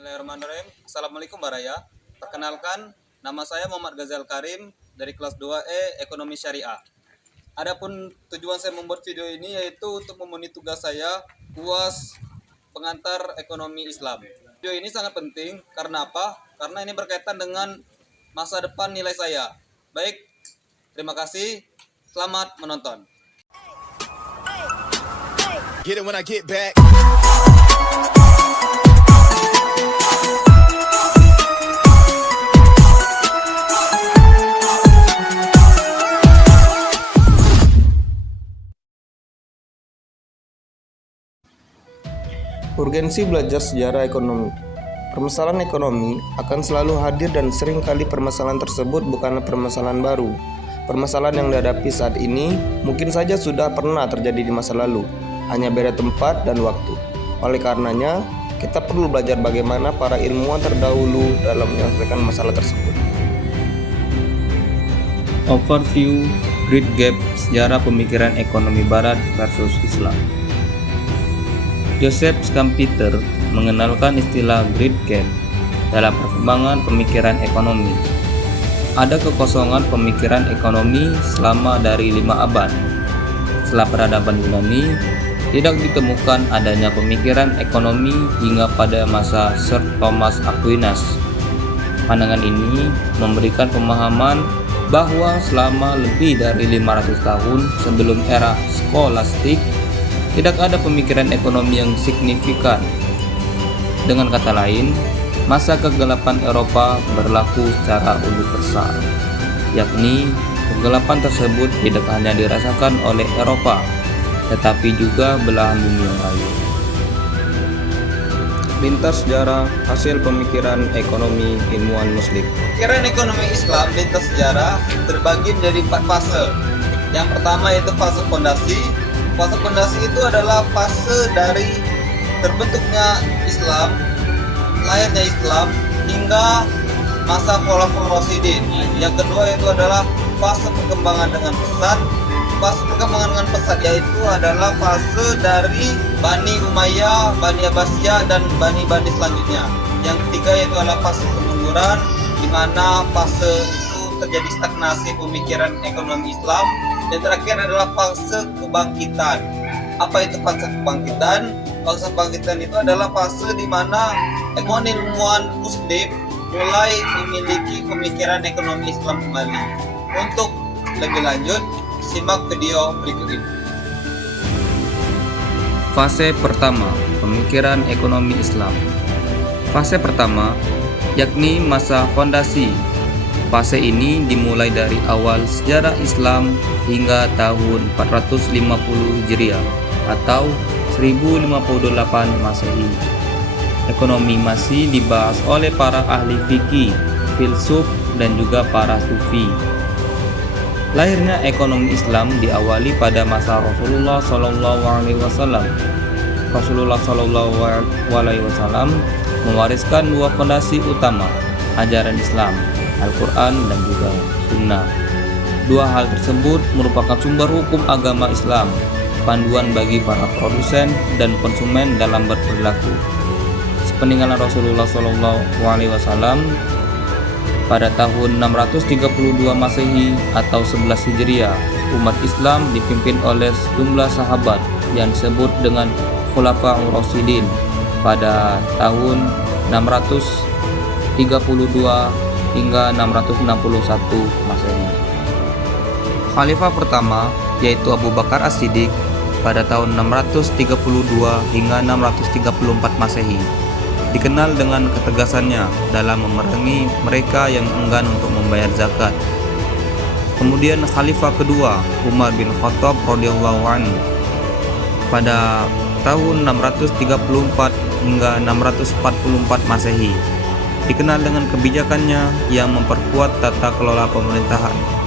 Bismillahirrahmanirrahim. Assalamualaikum Mbak Raya. Perkenalkan, nama saya Muhammad Ghazal Karim dari kelas 2E Ekonomi Syariah. Adapun tujuan saya membuat video ini yaitu untuk memenuhi tugas saya UAS pengantar ekonomi Islam. Video ini sangat penting karena apa? Karena ini berkaitan dengan masa depan nilai saya. Baik, terima kasih. Selamat menonton. Get it when I get back. Urgensi belajar sejarah ekonomi. Permasalahan ekonomi akan selalu hadir dan seringkali permasalahan tersebut bukanlah permasalahan baru. Permasalahan yang dihadapi saat ini mungkin saja sudah pernah terjadi di masa lalu, hanya beda tempat dan waktu. Oleh karenanya, kita perlu belajar bagaimana para ilmuwan terdahulu dalam menyelesaikan masalah tersebut. Overview Great Gap Sejarah Pemikiran Ekonomi Barat versus Islam. Joseph Schumpeter mengenalkan istilah Great Gap dalam perkembangan pemikiran ekonomi. Ada kekosongan pemikiran ekonomi selama dari 5 abad. Setelah peradaban Yunani, tidak ditemukan adanya pemikiran ekonomi hingga pada masa Sir Thomas Aquinas. Pandangan ini memberikan pemahaman bahwa selama lebih dari 500 tahun sebelum era skolastik, tidak ada pemikiran ekonomi yang signifikan. Dengan kata lain, masa kegelapan Eropa berlaku secara universal, yakni kegelapan tersebut tidak hanya dirasakan oleh Eropa, tetapi juga belahan dunia lain. Lintas sejarah hasil pemikiran ekonomi ilmuwan Muslim. Pemikiran ekonomi Islam lintas sejarah terbagi menjadi 4 fase. Yang pertama yaitu fase fondasi. Fase fondasi itu adalah fase dari terbentuknya Islam, lahirnya Islam, hingga masa Khulafaur Rasyidin. Yang kedua itu adalah fase perkembangan dengan pesat. Fase perkembangan dengan pesat yaitu adalah fase dari Bani Umayyah, Bani Abbasiyah, dan Bani selanjutnya. Yang ketiga yaitu adalah fase kemunduran, di mana fase itu terjadi stagnasi pemikiran ekonomi Islam. Dan terakhir adalah fase kebangkitan. Apa itu fase kebangkitan? Fase kebangkitan itu adalah fase di mana ilmuwan Muslim mulai memiliki pemikiran ekonomi Islam kembali. Untuk lebih lanjut, simak video berikut ini. Fase pertama, pemikiran ekonomi Islam. Fase pertama, yakni masa fondasi. Fase ini dimulai dari awal sejarah Islam hingga tahun 450 Hijriah atau 1058 Masehi. Ekonomi masih dibahas oleh para ahli fikih, filsuf, dan juga para sufi. Lahirnya ekonomi Islam diawali pada masa Rasulullah SAW. Rasulullah SAW mewariskan 2 fondasi utama ajaran Islam, Al-Quran dan juga Sunnah. 2 hal tersebut merupakan sumber hukum agama Islam, panduan bagi para produsen dan konsumen dalam berperilaku. Sepeninggalan Rasulullah SAW pada tahun 632 Masehi atau 11 Hijriah, umat Islam dipimpin oleh sejumlah sahabat yang disebut dengan Khulafaur Rasyidin pada tahun 632 hingga 661 Masehi. Khalifah pertama yaitu Abu Bakar As-Siddiq pada tahun 632 hingga 634 Masehi dikenal dengan ketegasannya dalam memerangi mereka yang enggan untuk membayar zakat. Kemudian Khalifah kedua Umar bin Khattab radhiyallahu anhu pada tahun 634 hingga 644 Masehi dikenal dengan kebijakannya yang memperkuat tata kelola pemerintahan.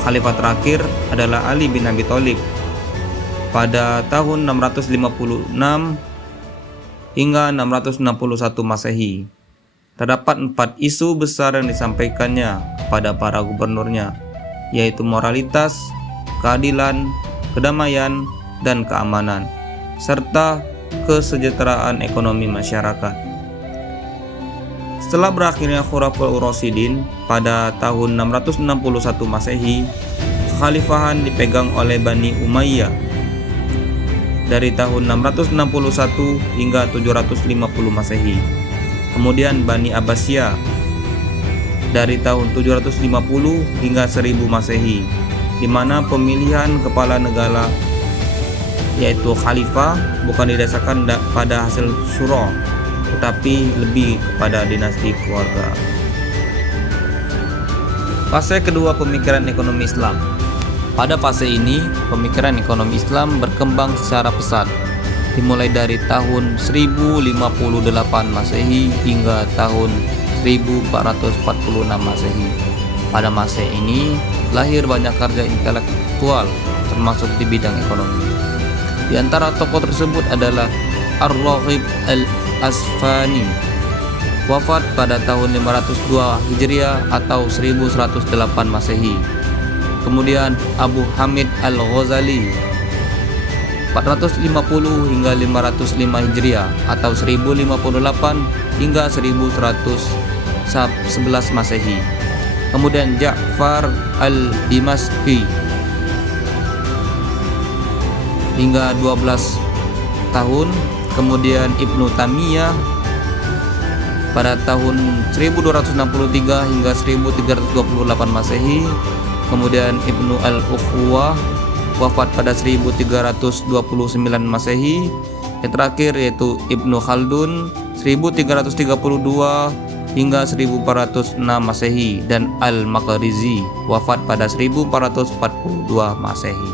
Khalifah terakhir adalah Ali bin Abi Thalib pada tahun 656 hingga 661 Masehi. Terdapat 4 isu besar yang disampaikannya kepada para gubernurnya, yaitu moralitas, keadilan, kedamaian, dan keamanan, serta kesejahteraan ekonomi masyarakat. Setelah berakhirnya Khulafaur Rasyidin pada tahun 661 Masehi, kekhalifahan dipegang oleh Bani Umayyah dari tahun 661 hingga 750 Masehi. Kemudian Bani Abbasiyah dari tahun 750 hingga 1000 Masehi, di mana pemilihan kepala negara yaitu khalifah bukan didasarkan pada hasil syura, tetapi lebih kepada dinasti keluarga. Fase kedua, pemikiran ekonomi Islam. Pada fase ini, pemikiran ekonomi Islam berkembang secara pesat, dimulai dari tahun 1058 Masehi hingga tahun 1446 Masehi. Pada masa ini, lahir banyak karya intelektual termasuk di bidang ekonomi. Di antara tokoh tersebut adalah Ar-Raghib Al-Asfahani, wafat pada tahun 502 Hijriah atau 1108 Masehi. Kemudian Abu Hamid Al-Ghazali, 450 hingga 505 Hijriah atau 1058 hingga 1111 Masehi. Kemudian Ja'far Al-Dimashqi hingga 12 tahun. Kemudian Ibnu Taimiyah pada tahun 1263 hingga 1328 Masehi. Kemudian Ibnu Al-Ukhwah wafat pada 1329 Masehi. Yang terakhir yaitu Ibnu Khaldun 1332 hingga 1406 Masehi, dan Al-Maqrizi wafat pada 1442 Masehi.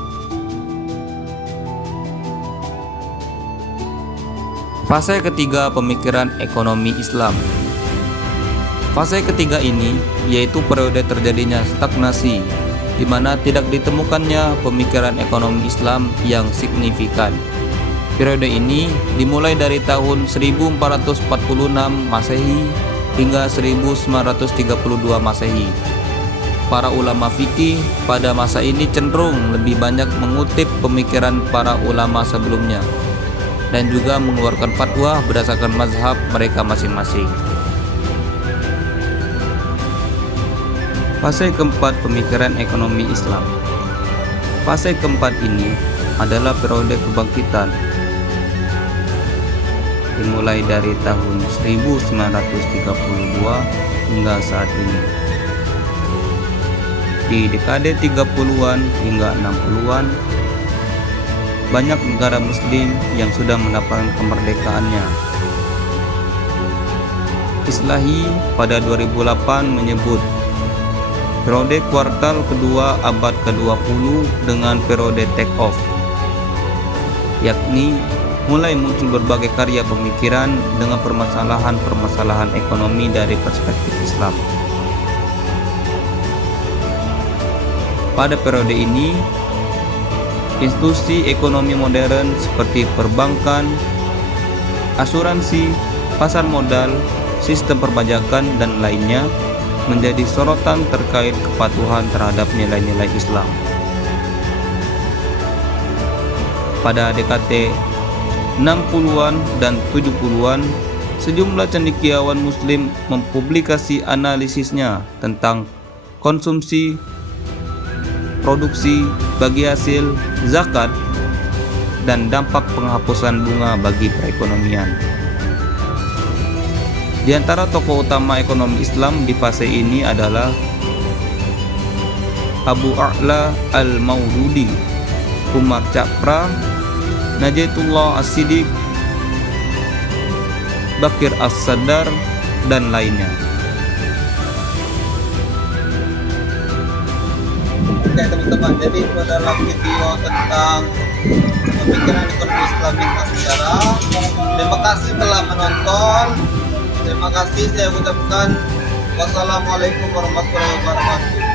Fase ketiga, pemikiran ekonomi Islam. Fase ketiga ini yaitu periode terjadinya stagnasi, di mana tidak ditemukannya pemikiran ekonomi Islam yang signifikan. Periode ini dimulai dari tahun 1446 Masehi hingga 1932 Masehi. Para ulama fikih pada masa ini cenderung lebih banyak mengutip pemikiran para ulama sebelumnya dan juga mengeluarkan fatwa berdasarkan mazhab mereka masing-masing. Fase keempat, pemikiran ekonomi Islam. Fase keempat ini adalah periode kebangkitan, dimulai dari tahun 1932 hingga saat ini. Di dekade 30-an hingga 60-an, banyak negara muslim yang sudah mendapatkan kemerdekaannya. Islahi pada 2008 menyebut periode kuartal kedua abad ke-20 dengan periode take off, yakni mulai muncul berbagai karya pemikiran dengan permasalahan-permasalahan ekonomi dari perspektif Islam. Pada periode ini, institusi ekonomi modern seperti perbankan, asuransi, pasar modal, sistem perpajakan, dan lainnya menjadi sorotan terkait kepatuhan terhadap nilai-nilai Islam. Pada dekade 60-an dan 70-an, sejumlah cendekiawan muslim mempublikasi analisisnya tentang konsumsi, produksi, bagi hasil, zakat, dan dampak penghapusan bunga bagi perekonomian. Di antara tokoh utama ekonomi Islam di fase ini adalah Abu A'la Al-Maududi, Umar Chapra, Najatullah As-Siddiq, Bakir As-Sadar, dan lainnya. Oke teman-teman, jadi itu adalah video tentang pemikiran ekonomi Islam di sejarah. Terima kasih telah menonton. Terima kasih, saya ucapkan wassalamualaikum warahmatullahi wabarakatuh.